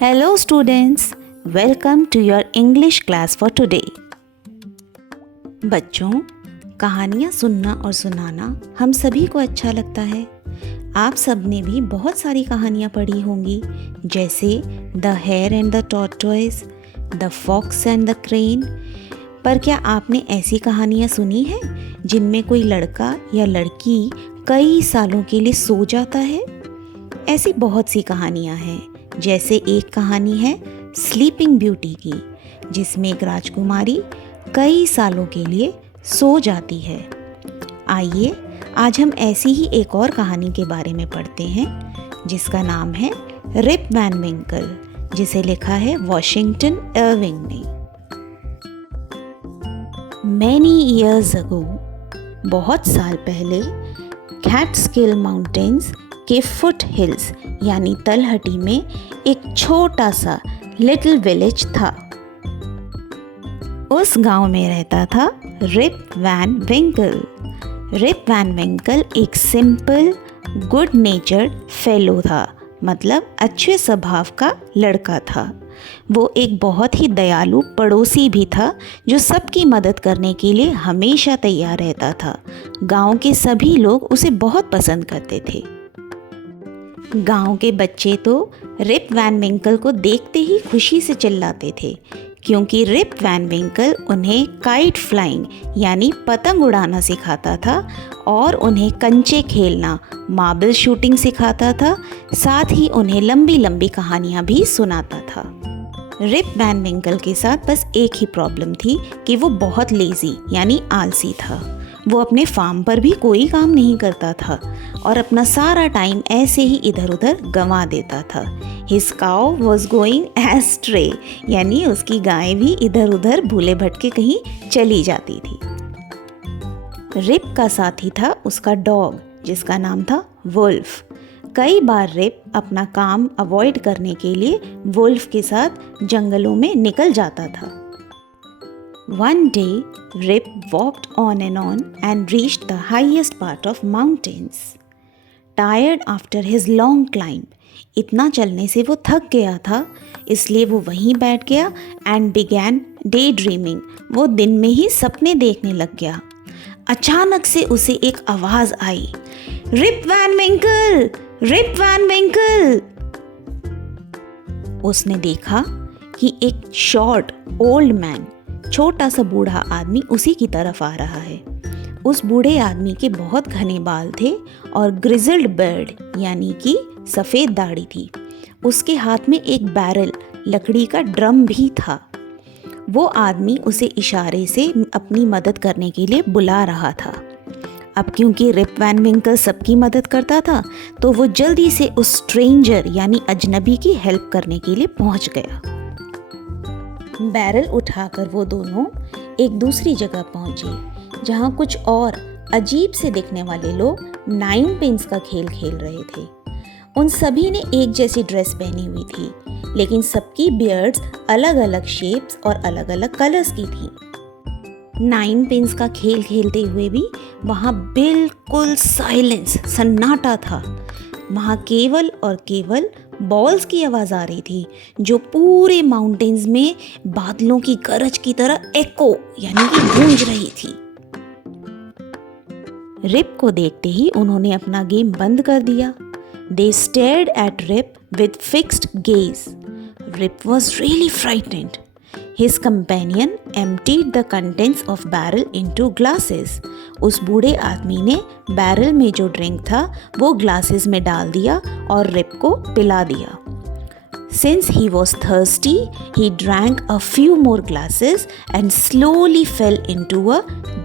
Hello students, welcome to your English class for today. बच्चों, कहानियाँ सुनना और सुनाना हम सभी को अच्छा लगता है। आप सब ने भी बहुत सारी कहानियाँ पढ़ी होंगी, जैसे the hare and the tortoise, the fox and the crane. पर क्या आपने ऐसी कहानियाँ सुनी हैं जिनमें कोई लड़का या लड़की कई सालों के लिए सो जाता है? ऐसी बहुत सी कहानियाँ हैं। जैसे एक कहानी है स्लीपिंग ब्यूटी की, जिसमें एक राजकुमारी कई सालों के लिए सो जाती है। आइए आज हम ऐसी ही एक और कहानी के बारे में पढ़ते हैं, जिसका नाम है रिप वैन विंकल, जिसे लिखा है वॉशिंगटन इरविंग ने। मैनी ईयर्स अगो, बहुत साल पहले, कैट्सकिल माउंटेन्स के फुट हिल्स यानी तलहटी में एक छोटा सा लिटिल विलेज था। उस गांव में रहता था रिप वैन विंकल। रिप वैन विंकल एक सिंपल गुड नेचर्ड फेलो था, मतलब अच्छे स्वभाव का लड़का था। वो एक बहुत ही दयालु पड़ोसी भी था, जो सबकी मदद करने के लिए हमेशा तैयार रहता था। गांव के सभी लोग उसे बहुत पसंद करते थे। गांव के बच्चे तो रिप वैन विंकल को देखते ही खुशी से चिल्लाते थे, क्योंकि रिप वैन विंकल उन्हें काइट फ्लाइंग यानी पतंग उड़ाना सिखाता था और उन्हें कंचे खेलना, मार्बल शूटिंग सिखाता था। साथ ही उन्हें लंबी लंबी कहानियाँ भी सुनाता था। रिप वैन विंकल के साथ बस एक ही प्रॉब्लम थी कि वो बहुत लेज़ी यानी आलसी था। वो अपने फार्म पर भी कोई काम नहीं करता था और अपना सारा टाइम ऐसे ही इधर उधर गंवा देता था। His cow was going ashtray, यानी उसकी गाय भी इधर उधर भूले भटके कहीं चली जाती थी। रिप का साथी था उसका डॉग, जिसका नाम था वुल्फ। कई बार रिप अपना काम अवॉइड करने के लिए वुल्फ के साथ जंगलों में निकल जाता था। One day, Rip walked on and reached the highest part of mountains. Tired after his long climb, इतना चलने से वो थक गया था, इसलिए वो वहीं बैठ गया and began daydreaming. वो दिन में ही सपने देखने लग गया। अचानक से उसे एक आवाज़ आई, रिप वैन विंकल, रिप वैन विंकल। उसने देखा कि एक शॉर्ट ओल्ड मैन, छोटा सा बूढ़ा आदमी उसी की तरफ आ रहा है। उस बूढ़े आदमी के बहुत घने बाल थे और ग्रिजल्ड बर्ड यानी कि सफ़ेद दाढ़ी थी। उसके हाथ में एक बैरल लकड़ी का ड्रम भी था। वो आदमी उसे इशारे से अपनी मदद करने के लिए बुला रहा था। अब क्योंकि रिप वैन विंकल सबकी मदद करता था, तो वो जल्दी से उस स्ट्रेंजर यानी अजनबी की हेल्प करने के लिए पहुंच गया। बैरल उठाकर वो दोनों एक दूसरी जगह पहुंचे, जहां कुछ और अजीब से दिखने वाले लोग 9 पिन्स का खेल खेल रहे थे। उन सभी ने एक जैसी ड्रेस पहनी हुई थी, लेकिन सबकी बियर्ड्स अलग अलग शेप्स और अलग अलग कलर्स की थी। 9 पिन्स का खेल खेलते हुए भी वहाँ बिल्कुल साइलेंस, सन्नाटा था। वहाँ केवल और केवल बॉल्स की आवाज़ आ रही थी, जो पूरे माउंटेन्स में बादलों की गरज की तरह एको यानी कि गूंज रही थी। रिप को देखते ही उन्होंने अपना गेम बंद कर दिया। They stared at Rip with fixed gaze. Rip was really frightened. His companion emptied the contents of barrel into glasses. उस बूढ़े आदमी ने बैरल में जो ड्रिंक था वो ग्लासेस में डाल दिया और रिप को पिला दिया। Since he was thirsty, he drank a few more glasses and slowly fell into a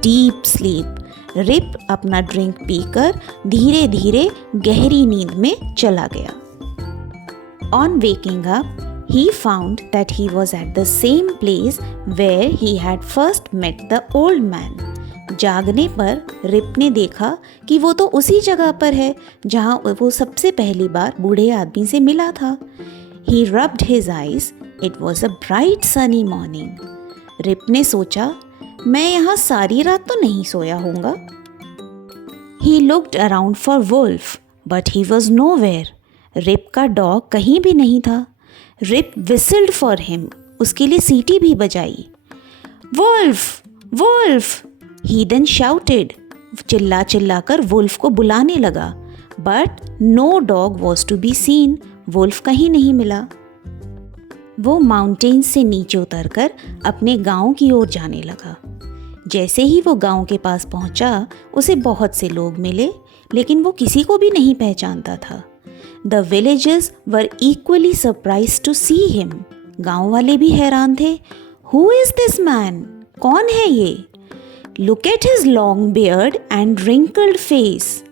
deep sleep. Rip अपना ड्रिंक पीकर धीरे धीरे गहरी नींद में चला गया। On waking up, he found that he was at the same place where he had first met the old man. जागने पर रिप ने देखा कि वो तो उसी जगह पर है जहाँ वो सबसे पहली बार बूढ़े आदमी से मिला था। He rubbed his eyes. It was a bright sunny morning. Rip ने सोचा, मैं यहाँ सारी रात तो नहीं सोया होऊंगा। He looked around for Wolf, but he was nowhere. Rip का डॉग कहीं भी नहीं था। रिप विसिल्ड फॉर हिम, उसके लिए सीटी भी बजाई। Wolf Wolf, he then shouted, चिल्ला चिल्ला कर वुल्फ को बुलाने लगा, but no dog was to be seen, Wolf कहीं नहीं मिला। वो माउंटेन से नीचे उतरकर अपने गांव की ओर जाने लगा। जैसे ही वो गांव के पास पहुंचा, उसे बहुत से लोग मिले, लेकिन वो किसी को भी नहीं पहचानता था। The villagers were equally surprise to see him, गांव वाले भी हैरान थे। हु इज दिस मैन, कौन है ये? Look at his long beard and wrinkled face.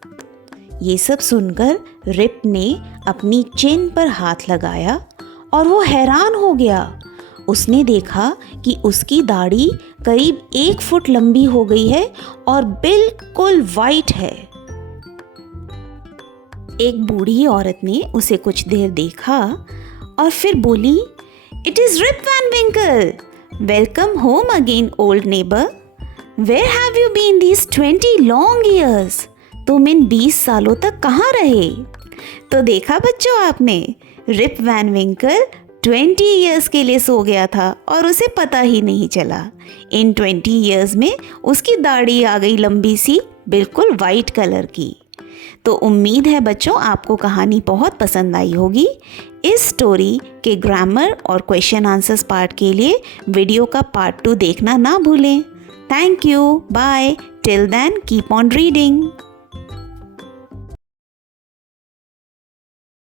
ये सब सुनकर रिप ने अपनी चिन पर हाथ लगाया और वो हैरान हो गया। उसने देखा कि उसकी दाढ़ी करीब 1 फुट लंबी हो गई है और बिल्कुल वाइट है। एक बूढ़ी औरत ने उसे कुछ देर देखा और फिर बोली, it is Rip Van Winkle, welcome home again old neighbour, where have you been these 20 long years, तुम इन 20 सालों तक कहाँ रहे? तो देखा बच्चों आपने, रिप वैन विंकल 20 ईयर्स के लिए सो गया था और उसे पता ही नहीं चला। इन 20 ईयर्स में उसकी दाढ़ी आ गई लंबी सी, बिल्कुल वाइट कलर की। तो उम्मीद है बच्चों आपको कहानी बहुत पसंद आई होगी। इस स्टोरी के ग्रामर और क्वेश्चन आंसर्स पार्ट के लिए वीडियो का पार्ट 2 देखना ना भूलें। Thank you, bye, till then keep on reading.